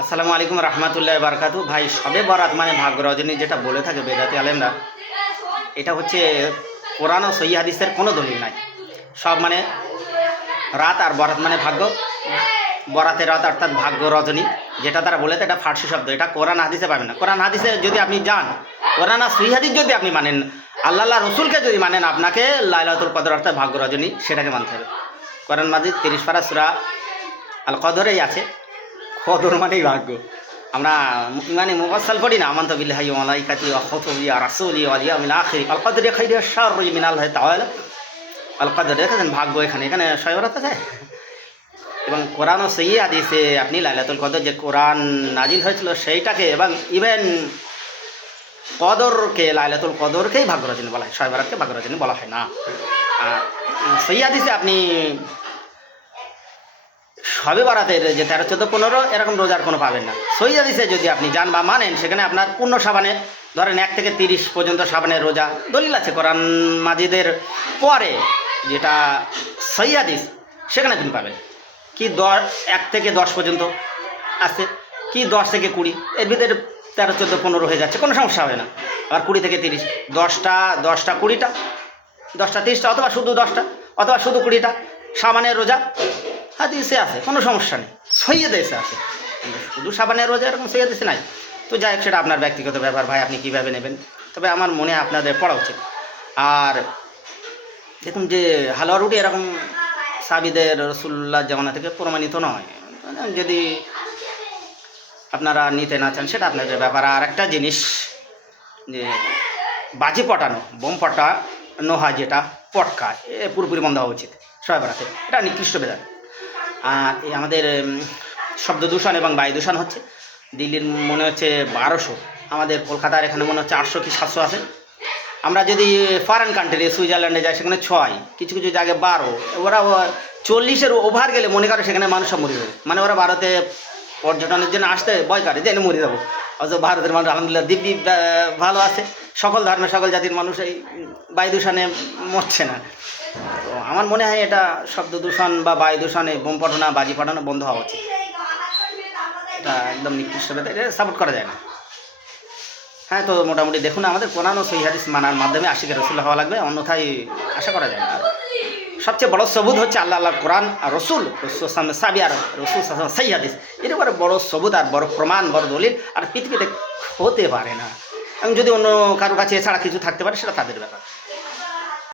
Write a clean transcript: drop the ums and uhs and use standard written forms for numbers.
আসসালামু আলাইকুম রহমতুল্লাহ বারকাতু। ভাই, সবে বরাত মানে ভাগ্য রজনী যেটা বলে থাকে বেদাতি আলেমরা, এটা হচ্ছে কোরআন ও সহিহ হাদিসের কোনো দলিল নাই। সব মানে রাত, আর বরাত মানে ভাগ্য। বরাতের রাত অর্থাৎ ভাগ্য রজনী, যেটা তারা বলে, এটা ফার্সি শব্দ। এটা কোরআন হাদিসে পাবেন না। কোরআন হাদিসে যদি আপনি যান, কোরআন আর সহিহ হাদিস যদি আপনি মানেন, আল্লাহ রসুলকে যদি মানেন, আপনাকে লাইলাতুল কদর অর্থাৎ ভাগ্য রজনী সেটাকে মানতে হবে। কোরআন মাজিদ 30 পারা সূরা আল কদরেই আছে, কদর মানেই ভাগ্য। আমরা মানে মুফাসসাল পড়ি না, আমানতু বিল্লাহি ওয়া মালাইকাতিহি ওয়া কুতুবিহি ওয়া রাসূলিহি ওয়াল ইয়াউমিল আখির, আল কদরি খাইরি ওয়া শাররি মিনাল্লাহি তাআলা। আল কদর দেখেছেন, ভাগ্য। এখানে শবে বরাত আছে। এবং কোরআন ও সহিহ হাদিসে আপনি লাইলাতুল কদর, যে কোরআন নাজিল হয়েছিল সেইটাকে, এবং ইভেন কদরকে, লাইলাতুল কদরকেই ভাগ্য রজনী বলা হয়, শবে বরাতকে ভাগ্য রজনী বলা হয় না। আর সহিহ হাদিসে আপনি শবে বরাতের যে 13, 14, 15 এরকম রোজার কোনো পাবেন না। সহিহ হাদিসে যদি আপনি যান বা মানেন, সেখানে আপনার পূর্ণ সাবানের, ধরেন 1 থেকে 30 পর্যন্ত সাবানের রোজা দলিল আছে। কোরআন মাজিদের পরে যেটা সহিহ হাদিস, সেখানে আপনি পাবেন কি 1 থেকে 10 পর্যন্ত আছে, কি 10 থেকে 20, এর ভিতরে 13, 14, 15 হয়ে যাচ্ছে, কোনো সমস্যা হবে না। আর 20 থেকে 30, 10টা 20টা 10টা 30টা, অথবা শুধু 10টা, অথবা শুধু 20টা সাবানের রোজা হাদিসে আছে, কোনো সমস্যা নেই। সহিহ হাদিসে আছে, শুধু সাবানের রোজা এরকম সহিহ হাদিসে নাই। তো যাই হোক, সেটা আপনার ব্যক্তিগত ব্যাপার ভাই, আপনি কীভাবে নেবেন। তবে আমার মনে হয় আপনাদের পড়া উচিত। আর দেখুন, যে হালুয়া রুটি এরকম সাহাবীদের, রাসূলুল্লাহ জামানা থেকে প্রমাণিত নয়। যদি আপনারা নিতে না চান, সেটা আপনাদের ব্যাপার। আর একটা জিনিস, যে বাজি পটানো, বোম পটানো হয়, যেটা পটকা, এ পুরোপুরি বন্ধ হওয়া উচিত শবে বরাতে। এটা নিকৃষ্ট বেদাত। আর এই আমাদের শব্দ দূষণ এবং বায়ু দূষণ হচ্ছে, দিল্লির মনে হচ্ছে 1200, আমাদের কলকাতার এখানে মনে হচ্ছে 800 কি 700 আছে। আমরা যদি ফরেন কান্ট্রি, সুইজারল্যান্ডে যাই, সেখানে 6, কিছু কিছু জায়গায় 12। ওরা 40-এর ওভার গেলে মনে করে সেখানে মানুষ সব মরে যাবে। মানে ওরা ভারতে পর্যটনের জন্য আসতে ভয় করে, যে মরে যাবো। অথচ ভারতের মানুষ আলহামদুলিল্লাহ দিব্যি ভালো আছে। সকল ধর্মের, সকল জাতির মানুষ এই বায়ু দূষণে মরছে না। তো আমার মনে হয় এটা শব্দ দূষণ বা বায়ু দূষণে বোম পটানো, বাজি পটানো বন্ধ হওয়া উচিত। এটা একদম নিকৃষ্ট বেদাত, এটা সাপোর্ট করা যায় না। হ্যাঁ, তো মোটামুটি দেখুন, আমাদের কোরআন ও সহিহ হাদিস মানার মাধ্যমে আশিকের রাসূল হওয়া লাগবে, অন্যথায় আশা করা যায় না। আর সবচেয়ে বড় সবুত হচ্ছে আল্লাহ কোরআন আর রসুল সাবি, আর রসুল সহিহ হাদিস। এর উপরে বড় সবুত আর বড় প্রমাণ, বড় দলিল আর পৃথিবীতে হতে পারে না। এবং যদি অন্য কারো কাছে এছাড়া কিছু থাকতে পারে, সেটা তাদের ব্যাপার।